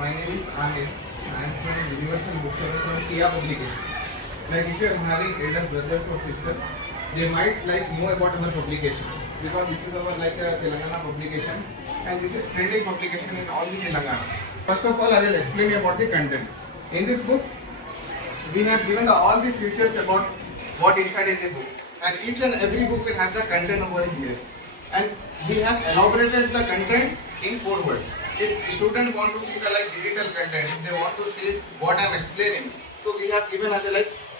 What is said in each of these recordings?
My name is Amir. I am from Universal Bookseller from SIA Publication. Like if you are having elder brothers or sisters, they might know about our publication because this is our Telangana publication and this is trending publication in all the Telangana. First of all, I will explain about the content. In this book, we have given all the features about what inside in the book, and each and every book will have the content over here. And we have elaborated the content in 4 words. If students want to see the digital content, if they want to see what I am explaining, so we have given as a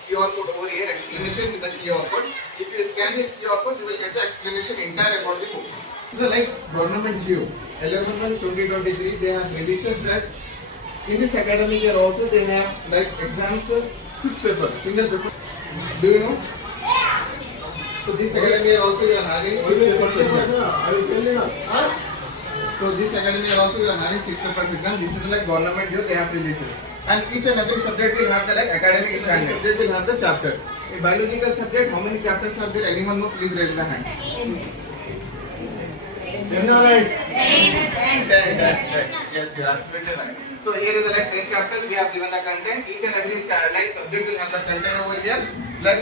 QR code over here, explanation with the QR code. If you scan this QR code, you will get the explanation entire about the book. This is government Geo 11/1/2023. They have releases that in this academic year also they have exams 6 papers, single paper. Do you know? So this academic year also we are having 6 papers exam. So this academic year also we are having 6 papers exam. This is government Geo, they have releases. And each and every subject will have the academic standard. Subject will have the chapters. In biological subject, how many chapters are there? Anyone know? Please raise the hand. 10. Yes, you are absolutely right. So here is 10 chapters. We have given the content. Each and every subject will have the content over here.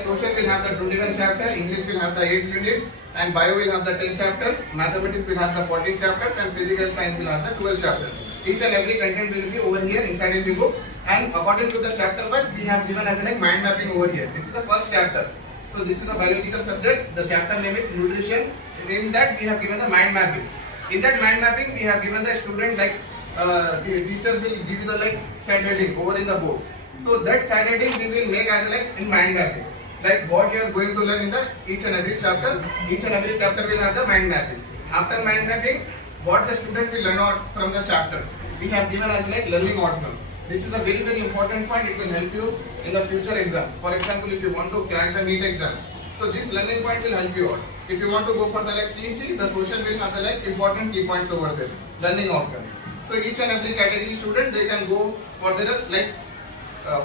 Social will have the 21 chapter, English will have the 8 units, and bio will have the 10 chapters. Mathematics will have the 14 chapters, and physical science will have the 12 chapters. Each and every content will be over here inside in the book. And according to the chapter wise, we have given as mind mapping over here. This is the first chapter. So this is a biological subject. The chapter name is nutrition. In that we have given the mind mapping. In that mind mapping, we have given the student the teachers will give you the side heading over in the boards. So that side heading we will make as in mind mapping. What you are going to learn in the each and every chapter. Each and every chapter will have the mind mapping. After mind mapping, what the student will learn out from the chapters, we have given as learning outcomes. This is a very very important point. It will help you in the future exams. For example, if you want to crack the NEET exam, so this learning point will help you out. If you want to go for the CEC, the social will have the important key points over there, learning outcomes. So each and every category student, they can go for their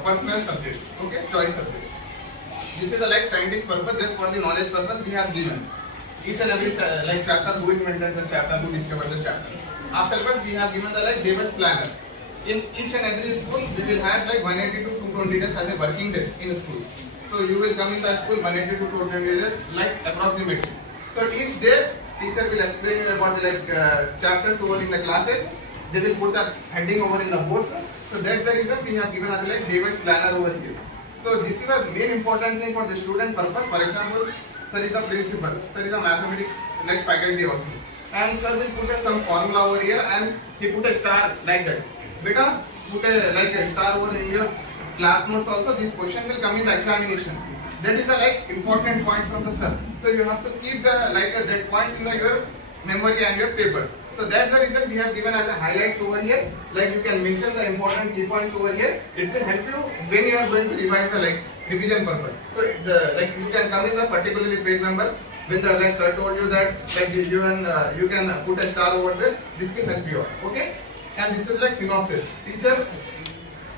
personal subjects, okay, choice subjects. This is the scientist purpose. Just for the knowledge purpose, we have given each and every chapter, who invented the chapter, who discovered the chapter. Afterwards, we have given the Davis planner. In each and every school, we will have 180 to 220 days as a working days in school. So you will come in the school 180 to 220 days, approximately. So each day, teacher will explain you about the chapters over in the classes. They will put the heading over in the boards. So that's the reason we have given as Davis planner over here. So this is the main important thing for the student purpose. For example, sir is the principal, sir is the mathematics faculty also, and sir will put some formula over here and he put a star like that. Beta, put a star over in your class notes also. This question will come in the examination. That is a important point from the sir. So you have to keep the that points in your memory and your papers. So that's the reason we have given as a highlights over here. You can mention the important key points over here. It will help you when you are going to revise the revision purpose. So you can come in the particularly page number. When the sir told you that you can put a star over there, this will help you out. Okay? And this is synopsis. Teacher,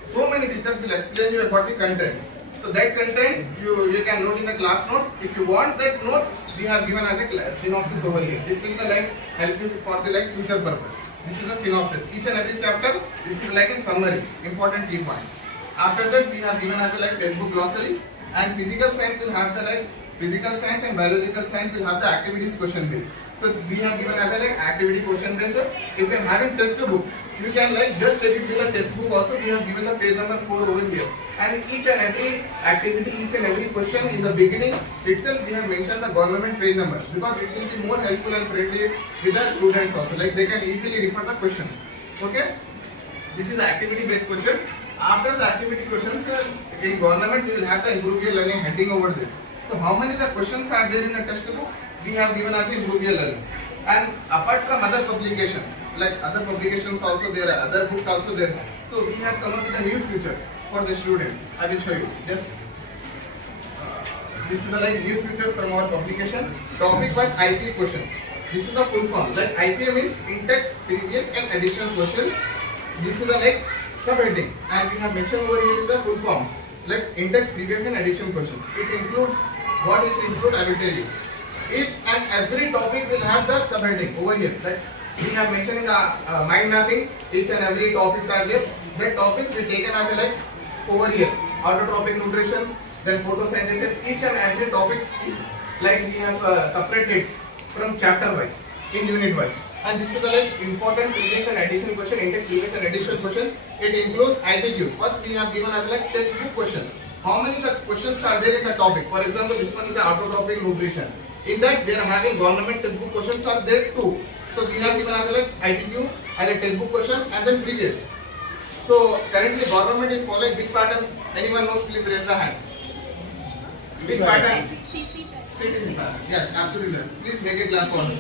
so many teachers will explain you about the content. So that content you can note in the class notes. If you want that note, we have given as a synopsis over here. This will help you for the future purpose. This is the synopsis. Each and every chapter, this is a summary, important key point. After that, we have given as a textbook glossaries, and physical science will have the physical science and biological science will have the activities question based. So we have given as a activity question based. If you are having textbook, you can just check it with the textbook also. We have given the page number 4 over here. And each and every activity, each and every question in the beginning itself, we have mentioned the government page number because it will be more helpful and friendly with the students also. They can easily refer the questions. Okay? This is the activity based question. After the activity questions, in government, you will have the improve your learning heading over there. So how many the questions are there in the textbook? We have given as improve your learning. And apart from other publications, other publications also there are, other books also there. So we have come up with a new features for the students. I will show you. Just this is the new features from our publication. Topic wise IP questions. This is the full form. IPA means in-text, previous and additional questions. This is the subheading, and we have mentioned over here is the full form. In-text, previous and additional questions. It includes what is included. I will tell you. Each and every topic will have the subheading over here. we have mentioned in the mind mapping, each and every topics are there. That topics we taken as a like over here, autotrophic nutrition, then photosynthesis. Each and every topic is like we have separated from chapter wise, in unit wise. And this is the like important previous and addition question, index previous and addition questions. It includes ITQ. First we have given as like textbook questions. How many the questions are there in the topic? For example, this one is the autotrophic nutrition. In that they are having government textbook questions are there too. So we have given as like ITQ as a textbook question and then previous. So currently government is following which pattern? Anyone knows? Please raise the hand. Which pattern? CTC pattern. Yes, absolutely. Please make it clap for me.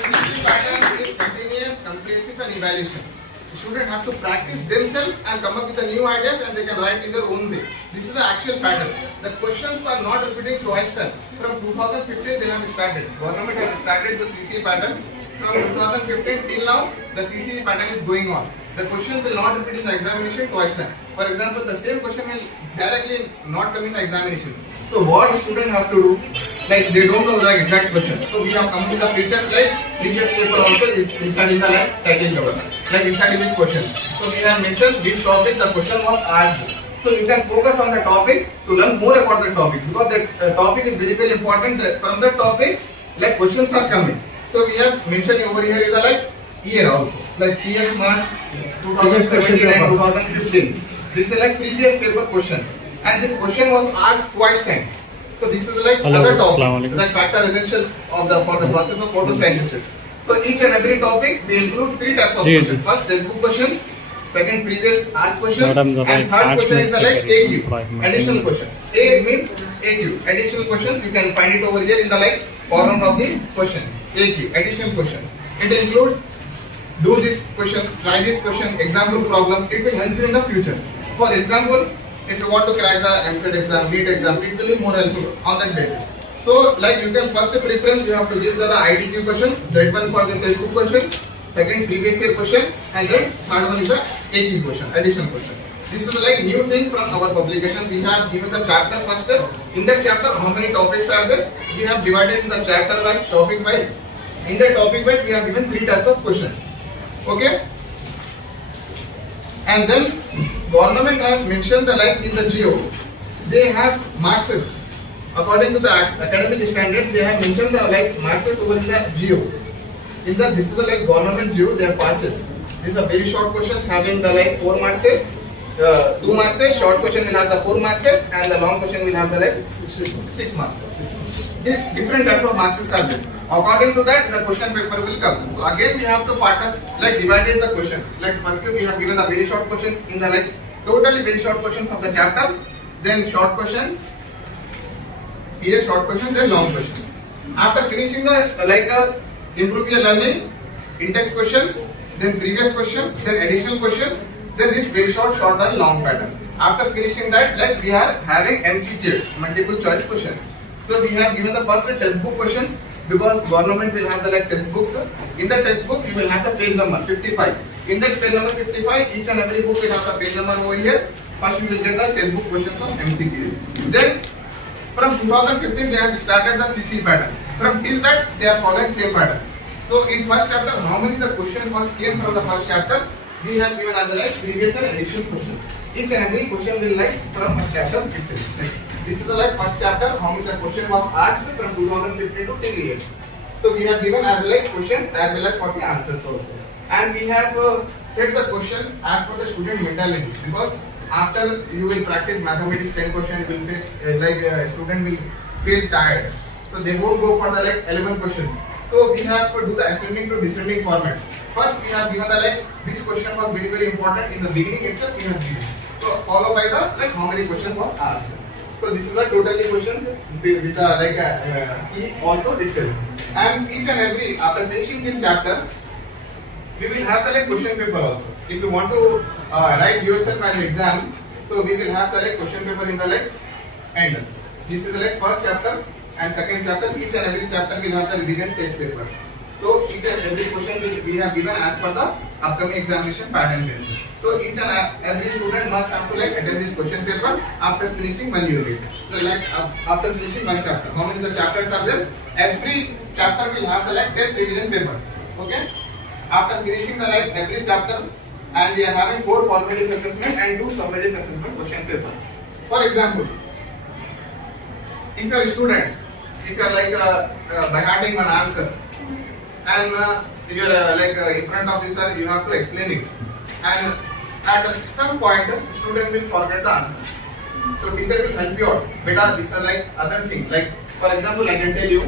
CTC pattern is continuous, comprehensive and evaluation. The students have to practice themselves and come up with the new ideas and they can write in their own way. This is the actual pattern. The questions are not repeating twice time. From 2015 they have started. Government has started the CCE pattern. From 2015 till now the CCE pattern is going on. The question will not repeat in the examination twice time. For example, the same question will directly not come in the examinations. So what students have to do? Like they don't know the exact questions. So we have come with the features like previous paper also is inside in the like title cover. Like inside in this question. So we have mentioned this topic, the question was asked. So you can focus on the topic to learn more about the topic because the topic is very very important. That from the topic like questions are coming. So we have mentioned over here is the like year also. Like PS March 2017 and 2015. This is like previous paper question. And this question was asked twice time. So this is like another topic, like factor essential of the for the process of photosynthesis. So each and every topic we include three types of questions. First textbook question, second previous asked question, and third question is like AQ, additional questions. A means AQ, additional questions. You can find it over here in the like column of the question. AQ, additional questions. It includes do these questions, try this question, example problems. It will help you in the future. For example, if you want to crack the MCET exam, NEET exam, it will be more helpful on that basis. So, like you can first preference you have to give the ITQ questions, that one for the textbook question, second previous year question, and then third one is the AQ question, additional question. This is like new thing from our publication. We have given the chapter first. In that chapter, how many topics are there? We have divided in the chapter wise, topic wise. In the topic wise, we have given three types of questions. Okay. And then government has mentioned the like in the Geo, they have marks. According to the academic standards, they have mentioned the like marks over in the Geo. In the this is the like government Geo, they have passes. These are very short questions having the like 4 marks. 2 marks. Short question will have the 4 marks, and the long question will have the like 6 marks. These different types of marks are there. According to that, the question paper will come. So again, we have to like divided the questions. Like firstly, we have given the very short questions in the like totally very short questions of the chapter. Then short questions. Here short questions, then long questions. After finishing the like improve your learning, index questions, then previous question, then additional questions, then this very short and long pattern. After finishing that, like we are having MCQs, multiple choice questions. So we have given the first textbook questions because government will have the like textbooks. In the textbook, you will have the page number 55. In that page number 55, each and every book will have the page number over here. First, you will get the textbook questions of MCQs. Then, from 2015, they have started the CC pattern. From till that, they are following same pattern. So, in first chapter, how many the question first came from the first chapter? We have given as the like previous and additional questions. Each and every question will like from first chapter itself. Like, this is the like first chapter. How many the question was asked from 2015 to till here. So we have given as like questions as well as for the answers also. And we have set the questions as per the student mentality because after you will practice mathematics 10 questions, will be student will feel tired. So they won't go for the like 11 questions. So we have to do the ascending to descending format. First we have given the like which question was very very important in the beginning itself we have given. So followed by the like how many questions was asked. So this is the totally questions with the like key also itself. And each and every after finishing this chapter, we will have the like question paper also. If you want to write yourself as exam, so we will have the like question paper in the like end. This is the like first chapter and second chapter. Each and every chapter will have the revision test papers. So each and every question we have given as per the upcoming examination pattern basis. So each and every student must have to like attend this question paper after finishing one unit. So like after finishing one chapter, how many the chapters are there? every chapter will have the like test revision paper. Okay. After finishing the like every chapter, and we are having 4 formative assessment and 2 summative assessment question paper. For example, if you are a student, if you are like by hearting one answer, and if you are in front of the sir, you have to explain it, and at some point, the student will forget the answer. So teacher will help you out. Beta, these are like other things. Like for example, I can tell you,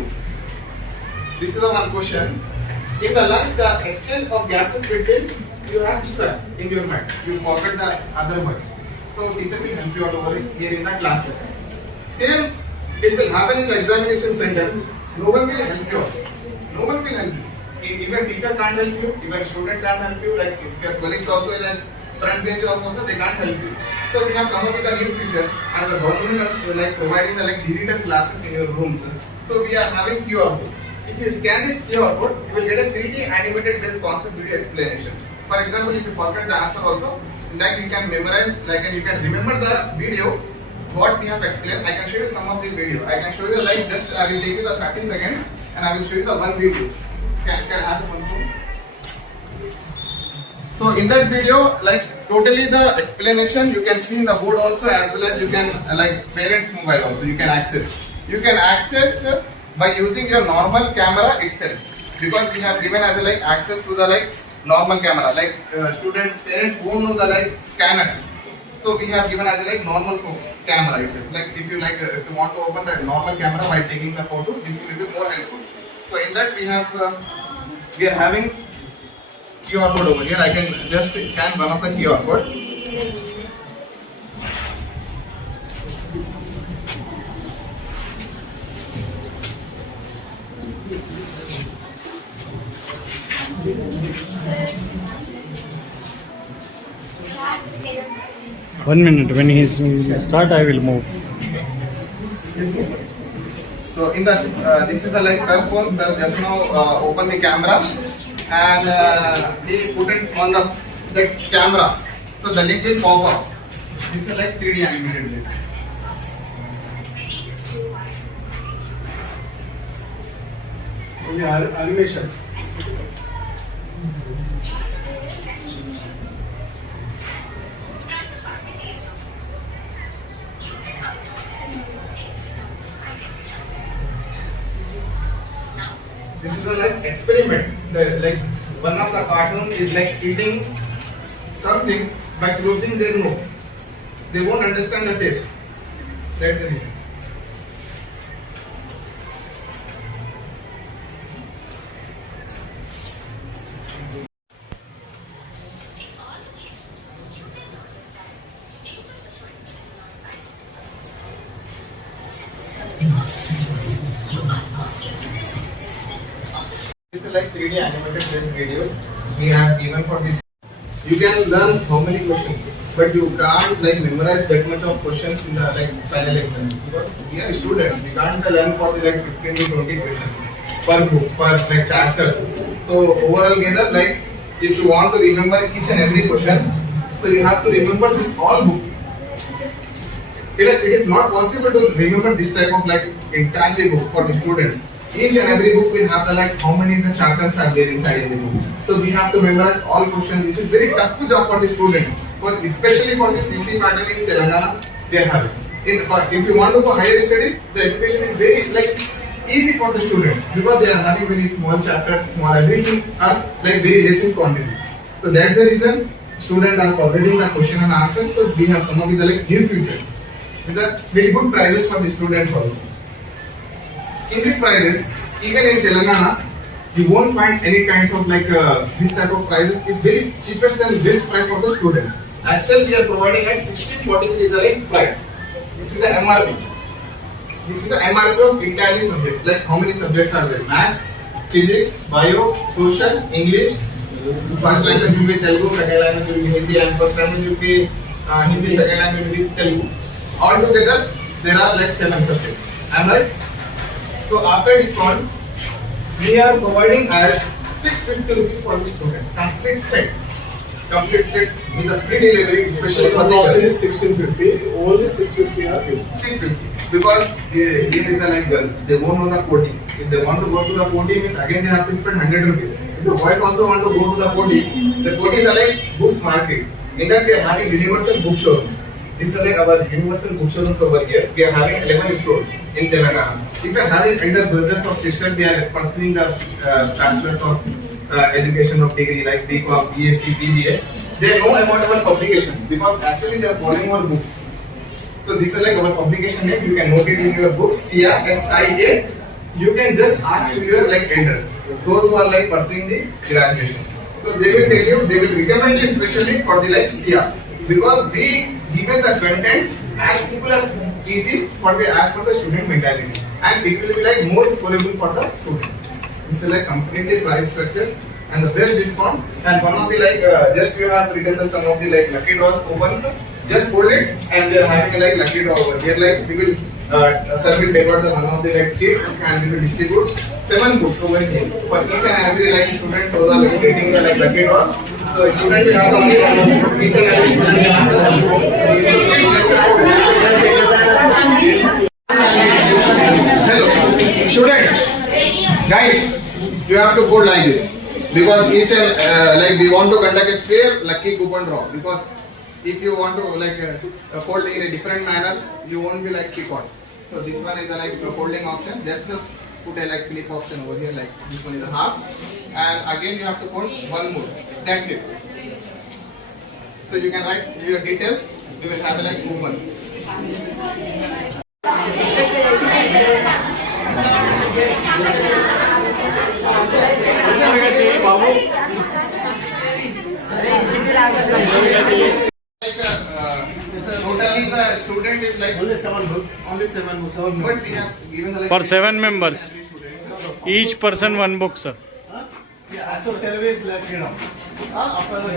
this is the one question. In the lunch, the exchange of gases between you have stuck in your mind. You forget the other words. So teacher will help you out over here in the classes. Same, it will happen in the examination center. No one will help you out. No one will help you. Even teacher can't help you. Even student can't help you. Like if your colleagues also in a front bench also, they can't help you. So we have come up with a new feature, as the government is like providing the like digital classes in your rooms. So we are having QR codes. If you scan this QR code, you will get a 3D animated based concept video explanation. For example, if you forget the answer also, like you can memorize, like and you can remember the video what we have explained. I can show you some of the video. I can show you like just I will take you the 30 seconds and I will show you the one video. Can I have the one phone? So in that video, like totally the explanation you can see in the board also, as well as you can like parents' mobile also you can access. You can access by using your normal camera itself, because we have given as a like access to the like normal camera. Like parents won't know the like scanners, so we have given as a like normal camera itself. Like if you want to open the normal camera while taking the photo, this will be more helpful. So in that we are having QR code over here. I can just scan one of the QR code. One minute, when he start, I will move. So in the this is the like cell phone. Sir just now open the camera and he put it on the camera. So the link will pop up. This is like 3D animated link. Animation. This is a like experiment. Like one of the cartoon is like eating something by closing their nose. They won't understand the taste. That's the reason. This is like 3D animated video we have given for this. You can learn how many questions, but you can't like memorize that much of questions in the like final exam, because we are students. We can't learn for the like 15 to 20 questions per book, per like chapters. So overall together, like if you want to remember each and every question, so you have to remember this all book. It is not possible to remember this type of like entirely book for the students. Each and every book will have the like how many the chapters are there inside in the book. So we have to memorize all questions. This is very tough job for the students. For especially for the CC pattern in Telangana, we are having. If you want to go higher studies, the education is very like easy for the students, because they are having very small chapters, small everything are like very less in quantity. So that's the reason students are forgetting the question and answer. So we have come up with the like new future with a very good prizes for the students also. In these prizes, even in Telangana, you won't find any kinds of like this type of prizes. It's very cheapest and best price for the students. Actually, we are providing at 1643 is the like price. This is the MRP. This is the MRP of entirely subjects. Like how many subjects are there? Maths, physics, bio, social, English. First language will be Telugu, second language will be Hindi, and first language will be Hindi, second language will be Telugu. All together, there are like 7 subjects. Am I right? So after discount, we are providing at 650 rupees for the students. Complete set with a free delivery, especially for the cost is 1650. Only 650 are paid. 650. because here is the like girls, they won't know the coding. If they want to go to the coding, means again they have to spend 100 rupees. If the boys also want to go to the coding is like books market. In that we are having universal book shows. This is like our universal book shows over here. We are having 11 stores in Telangana. If we are having elder brothers or sisters, they are pursuing the bachelor's of education of degree like BCom, BSc, BBA. They know about our publication because actually they are following our books. So this is like our publication name. You can note it in your book, SIA. You can just ask your like elders, those who are like pursuing the graduation. So they will tell you, they will recommend you especially for the like SIA because we given the content as simple as easy for the as per the student mentality, and it will be like more scalable for the student. This is like completely price structured and the best discount. And one of the like just you have written the some of the like lucky draws coupons. Just hold it and we are having a like lucky draw over here. Like we will sir will take out the one of the like kids and we will distribute 7 books over here for each and every like student who are like getting the like lucky draw. So student will have the only one book. Each and every student will have the book. Hello, students, guys, you have to hold like this because each and like we want to conduct a fair lucky coupon draw because. If you want to like fold in a different manner, you won't be like picked. So this one is a like folding option. Just put a like flip option over here. Like this one is a half, and again you have to fold one more. That's it. So you can write your details. You will have a like coupon. Totally the student is like only 7 books. Only 7 books. But we have given the like For 7 members. Each person 1 book, sir. Yeah, so Telugu is like after the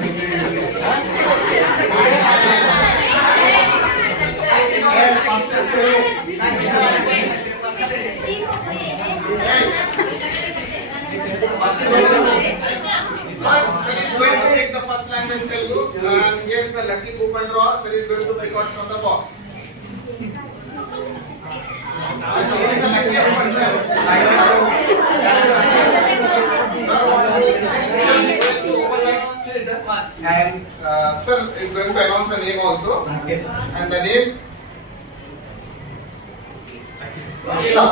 Sir is going to take the first language Telugu and here is the lucky coupon draw. Sir is going to pick out from the box. And here is the luckiest person. And sir is going to announce the name also. And the name Akila.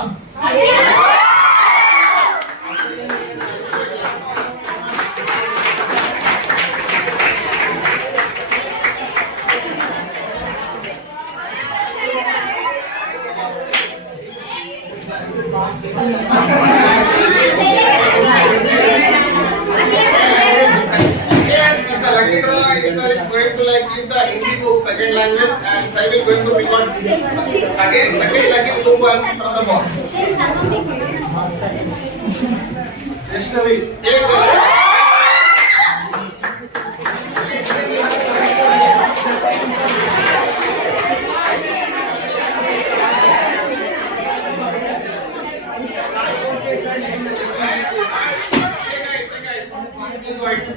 Going to like give the Hindi book second language and sir will going to pick out again second lucky coupon from the box.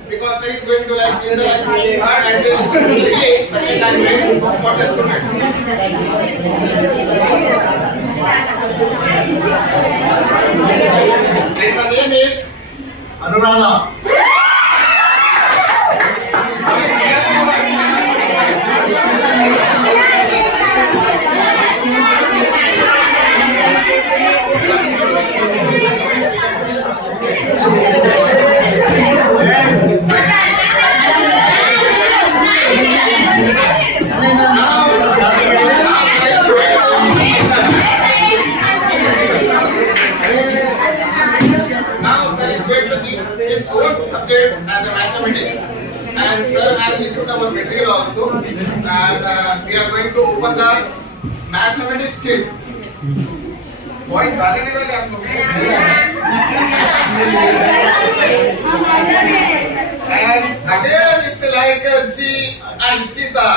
Because sir is going to like give the like third and then second language for the student. And the name is Anuradha. And sir has issued our material also, and we are going to open the mathematics sheet. Boys, डाले नहीं डाले आप लोग? And again it's like G Ankita.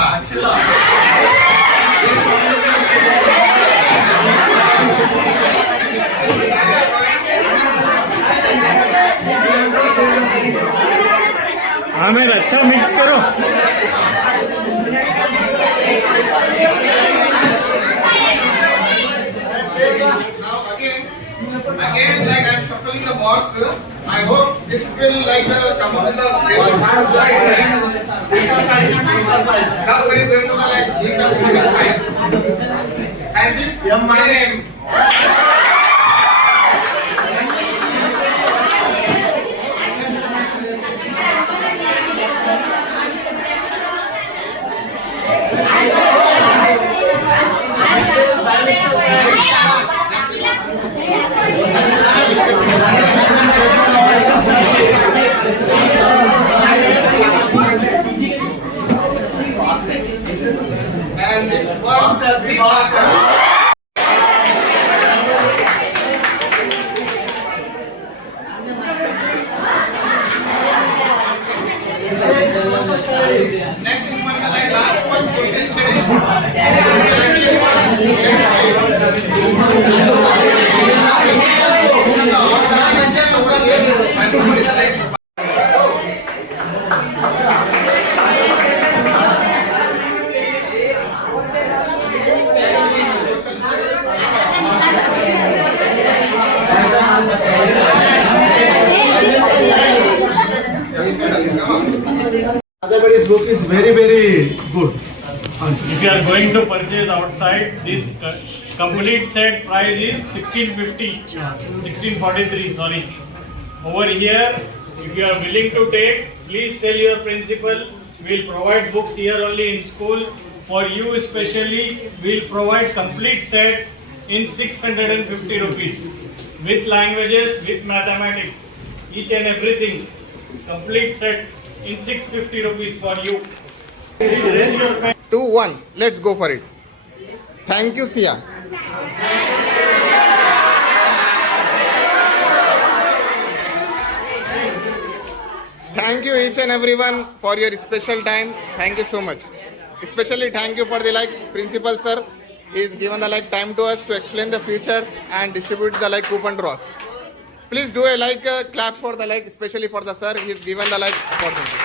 Aamir अच्छा mix करो. boss. I hope this will like come up with the very exercise. Now sir is going to the like use the physical science. And this M. And this was big master. Next is one like last one social studies. Otherwise, book is very, very good. If you are going to purchase outside, this complete set price is 1643, sorry. Over here, if you are willing to take, please tell your principal. We will provide books here only in school. For you especially, we will provide complete set in 650 rupees. With languages, with mathematics, each and everything. Complete set in 650 rupees for you. Raise your pen. 2, 1. Let's go for it. Thank you, Sia. Thank you each and everyone for your special time. Thank you so much. Especially thank you for the like principal sir. He is given the like time to us to explain the features and distribute the like coupon draws. Please do a like clap for the like, especially for the sir. He is given the like opportunity.